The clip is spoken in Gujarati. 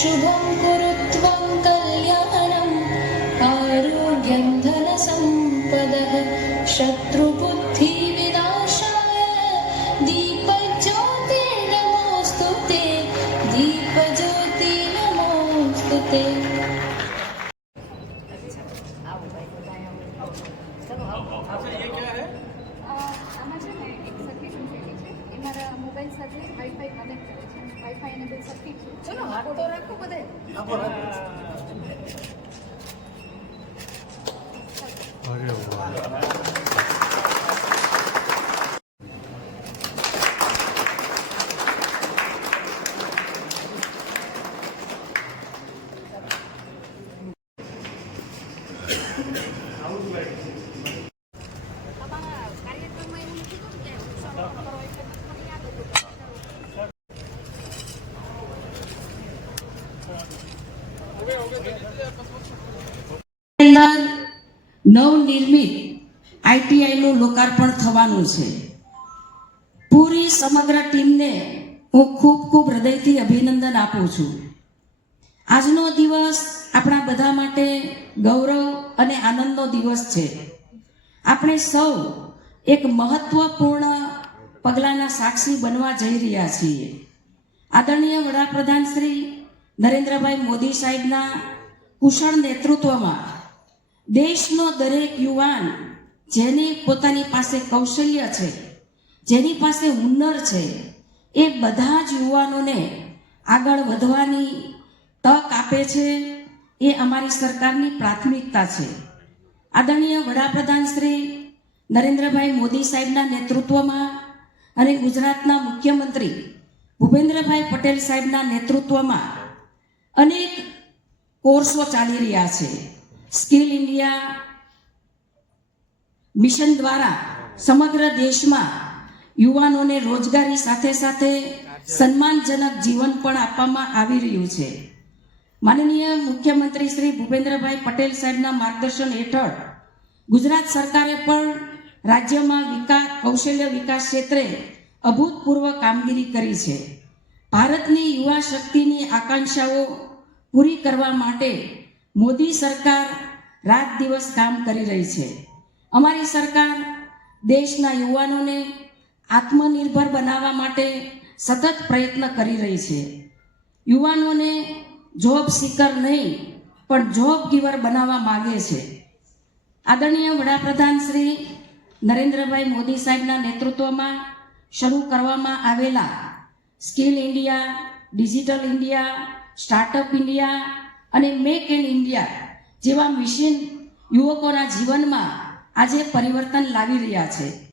शुभं कुरु त्वं कल्याणम् आरोग्यं धनसम्पदः शत्रुबुद्धिविनाशाय दीपज्योति नमोऽस्तु ते दीपज्योति नमोऽस्तु ते અ, মোবাইল সাথে ওয়াইফাই কানেক্ট করেছে। ওয়াইফাই এনেবল সব ঠিক চলো হাত তো রাখো বোধহয়। আরে বাবা। I would like to. અંદર નવનિર્મિત આઈટીઆઈનું લોકાર્પણ થવાનું છે. પૂરી સમગ્ર ટીમને હું ખૂબ ખૂબ હૃદયથી અભિનંદન આપું છું. આજનો દિવસ આપણા બધા માટે ગૌરવ અને આનંદનો દિવસ છે. આપણે સૌ એક મહત્વપૂર્ણ પગલાંના સાક્ષી બનવા જઈ રહ્યા છીએ. આદરણીય વડાપ્રધાન શ્રી નરેન્દ્રભાઈ મોદી સાહેબના કુશળ નેતૃત્વમાં દેશનો દરેક યુવાન જેની પોતાની પાસે કૌશલ્ય છે, જેની પાસે હુનર છે, એ બધા જ યુવાનોને આગળ વધવાની તક આપે છે, એ અમારી સરકારની પ્રાથમિકતા છે. આદરણીય વડાપ્રધાન શ્રી નરેન્દ્રભાઈ મોદી સાહેબના નેતૃત્વમાં અને ગુજરાતના મુખ્યમંત્રી ભૂપેન્દ્રભાઈ પટેલ સાહેબના નેતૃત્વમાં અનેક કોર્સો ચાલી રહ્યા છે. સ્કિલ ઇન્ડિયા મિશન દ્વારા સમગ્ર દેશમાં યુવાનોને રોજગારી સાથે સાથે સન્માનજનક જીવન પણ આપવામાં આવી રહ્યું છે. માનનીય મુખ્યમંત્રી શ્રી ભૂપેન્દ્રભાઈ પટેલ સાહેબના માર્ગદર્શન હેઠળ ગુજરાત સરકારે પણ રાજ્યમાં વિકાસ, કૌશલ્ય વિકાસ ક્ષેત્રે અભૂતપૂર્વ કામગીરી કરી છે. ભારતની યુવા શક્તિની આકાંક્ષાઓ પૂરી કરવા માટે મોદી સરકાર રાત દિવસ કામ કરી રહી છે. અમારી સરકાર દેશના યુવાનોને આત્મનિર્ભર બનાવવા માટે સતત પ્રયત્ન કરી રહી છે. યુવાનોને જોબ સિકર નહીં, પણ જોબ ગીવર બનાવવા માગે છે. આદરણીય વડાપ્રધાન શ્રી નરેન્દ્રભાઈ મોદી સાહેબના નેતૃત્વમાં શરૂ કરવામાં આવેલા skill India, digital India startup India અને મેક ઇન ઇન્ડિયા જેવા મિશન યુવકોના જીવનમાં આજે પરિવર્તન લાવી રહ્યા છે.